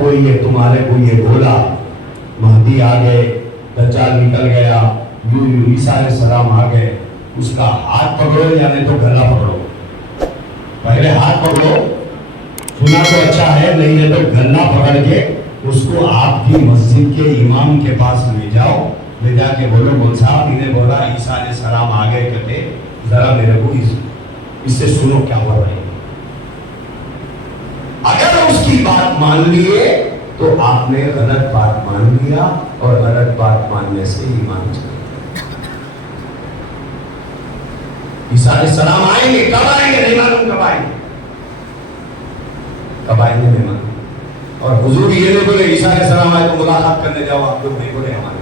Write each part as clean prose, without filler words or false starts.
कोई ये तुम्हारे को ये बोला महदी आ गए, दज्जाल निकल गया, ईसा अलैहिस्सलाम आ गए, उसका हाथ पकड़ो या नहीं तो गला पकड़ो। पहले हाथ पकड़ो, सुना तो अच्छा है, नहीं है तो गला पकड़ के उसको आपकी मस्जिद के इमाम के पास ले जाओ, ले जाके बोलो मौलवी साहब इन्हें बोला ईसा अलैहिस्सलाम आ गए कहते, जरा मेरे को इससे सुनो क्या हो रहा है। अगर उसकी बात मान लिए तो आपने गलत बात मान लिया, और गलत बात मानने से ईमान चला। ईसा अलैहिस्सलाम आएंगे, कब आएंगे नहीं मालूम, कब आएंगे, कब आएंगे नहीं मालूम। और हुजूर ये नहीं बोले ईसा अलैहिस्सलाम आए तो मुलाकात करने जाओ, आप लोग नहीं बोले हमारे।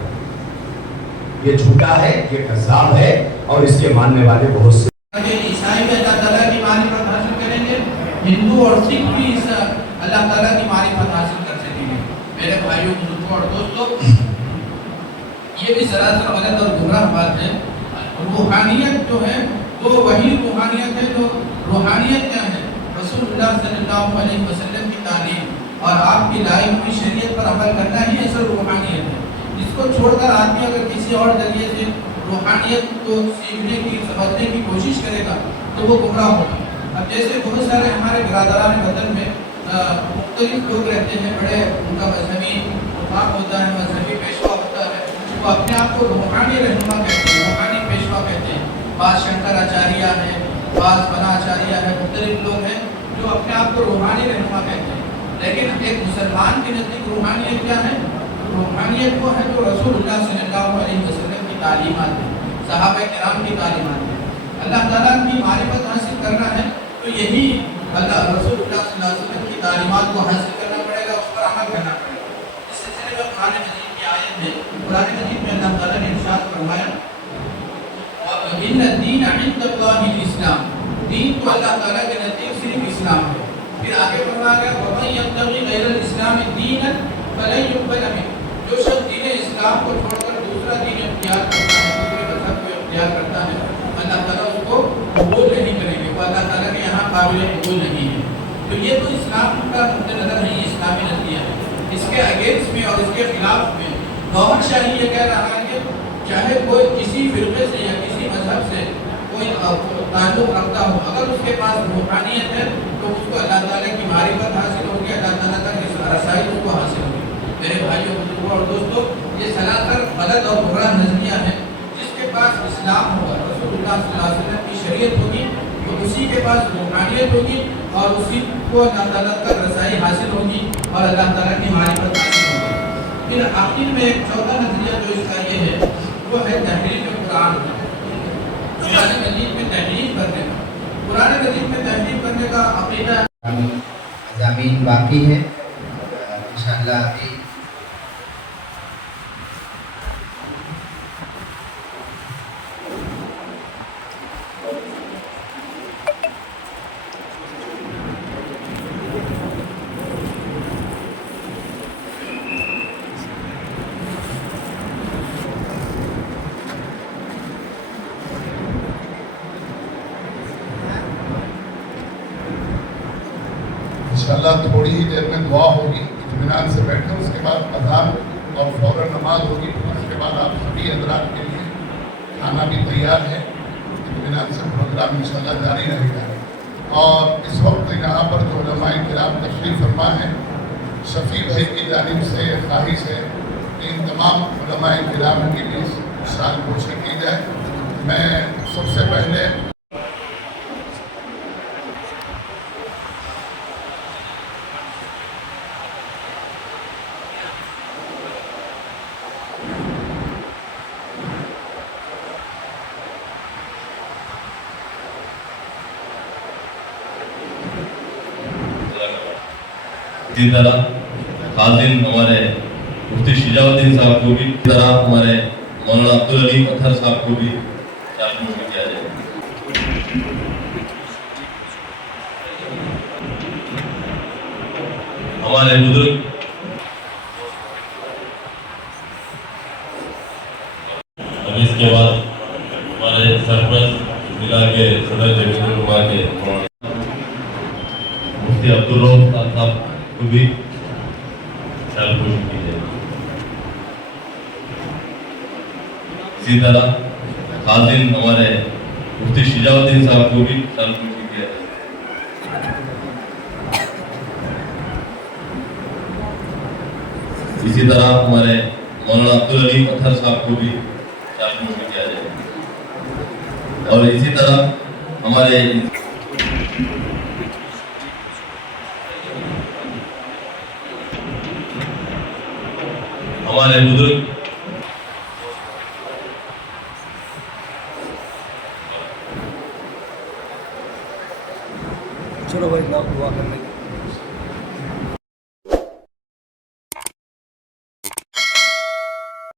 ये झूठा है, ये कज़्ज़ाब है, और इसके मानने वाले बहुत से। ईसाई भी अल्लाह ताला की मारिफत हासिल करेंगे, हिंदू और सिख भी अल्लाह ताला की मारिफत हासिल कर सकेंगे। मेरे भाइयों बुजुर्गों और दोस्तों, ये भी सरासर गलत और गुमराह बात है। रूहानियत जो है वो वही रूहानियत है जो रूहानियत क्या है, रसूलुल्लाह सल्लल्लाहु अलैहि वसल्लम की तालीम और आपकी लाई हुई शरीयत पर अमल करना ही असल रूहानियत है। इसको छोड़कर आदमी अगर किसी और जरिए से रूहानियत को सीखने की समझने की कोशिश करेगा तो वो गुमराह होगा। अब जैसे बहुत सारे हमारे बिरादरान वतन में मुख्तलिफ लोग रहते हैं, बड़े उनका मजहबी मुकाम होता है, मजहबी पेशवा होता है, वो अपने आप को रूहानी रहनुमा कहते हैं, रूहानी पेशवा कहते हैं। बाज शंकराचार्य है, बाज बनाचार्य है, मुख्तलिफ लोग हैं जो अपने आप को रूहानी रहनुमा कहते हैं। लेकिन एक मुसलमान के नज़दीक रूहानियत क्या है? रूहानियत वो है जो रसूलुल्लाह सल्लल्लाहु अलैहि वसल्लम की तालीमात है, सहाबा किराम की तालीमात है। अल्लाह ताला की मारिफत हासिल करना है तो यही अल्लाह रसूलुल्लाह सल्लल्लाहु अलैहि वसल्लम की तालीमात को हासिल करना पड़ेगा, उस पर अमल करना पड़ेगा। इस सिलसिले में कुरान मजीद की आयत में, कुरान मजीद में अल्लाह ताला ने इरशाद फरमाया इन्ना दीन इंदल्लाहिल इस्लाम, दीन तो अल्लाह ताला के नज़दीक सिर्फ इस्लाम है। फिर आगे फरमाया गया वमन यब्तगी गैरल इस्लाम दीनन फलन युक़बल मिन, जो शख्स दीन इस्लाम को छोड़कर दूसरा दीन इख्तियार करता है, दूसरे मज़हब को इख्तियार करता है, अल्लाह ताला उसको कबूल नहीं करेंगे, वो अल्लाह ताला के यहाँ काबिल कबूल नहीं है। तो ये तो इस्लाम का मुद्देनज़र नहीं, इस्लामी नज़रिया है। इसके अगेंस्ट में और इसके खिलाफ में गौहर शाही ये कह रहा है कि चाहे कोई किसी फिरके से या किसी मजहब से कोई ताल्लुक़ रखता हो, अगर उसके पास रूहानियत है तो उसको अल्लाह ताला की मारिफत हासिल होगी, अल्लाह ताला तक रसाई उसको हासिल होगी। मेरे भाइयों बुजुर्गों और दोस्तों, ये सलाकर गलत और बुरा नज़रिया है। जिसके पास इस्लाम होगा, रसूलुल्लाह सल्लल्लाहु अलैहि वसल्लम की शरीयत होगी, तो उसी के पास रूहानियत होगी और उसी को अल्लाह ताला तक रसाई हासिल होगी और अल्लाह ताला की मारिफत हासिल होगी। फिर आखिर में एक चौथा नज़रिया जो इसका ये है वो है तहरीफ कुरान, कुरान मजीद में तहरीफ करने का। कुरान मजीद में तहरीफ करने का अक़ीदा ज़मीन बाकी है, इंशाअल्लाह अभी इंशाअल्लाह थोड़ी ही देर में दुआ होगी, इत्मीनान से बैठे, उसके बाद अज़ान और फ़ौरन नमाज होगी। उसके बाद आप सभी हज़रात के लिए खाना भी तैयार है, इत्मीनान से प्रोग्राम इंशाअल्लाह जारी रहेगा। और इस वक्त यहाँ पर जो उलमाए किराम तशरीफ़ फरमा है, शफ़ी भाई की जानिब से ख्वाहिश है कि इन तमाम उलमाए किराम की भी शान पोशी की जाए। मैं सबसे पहले इसी तरह खादिम हमारे मुफ्ती शिजाउद्दीन साहब को भी, इसी तरह हमारे मौलाना अब्दुल अली अतहर साहब को भी शामिल किया जाए। हमारे बुजुर्ग और इसके बाद हमारे सरपंच जिला के सदर जमीनुल्लाह के मुफ्ती अब्दुल रऊफ साहब को भी शालपोशी की जाए। इसी तरह खादिन हमारे मुफ्ती शिजाउद्दीन साहब को भी शालपोशी किया जाए। इसी तरह हमारे मौलाना अब्दुल अली अतहर साहब को भी शालपोशी किया जाए। और इसी तरह हमारे बुजुर्ग चलो भाई दुआ करने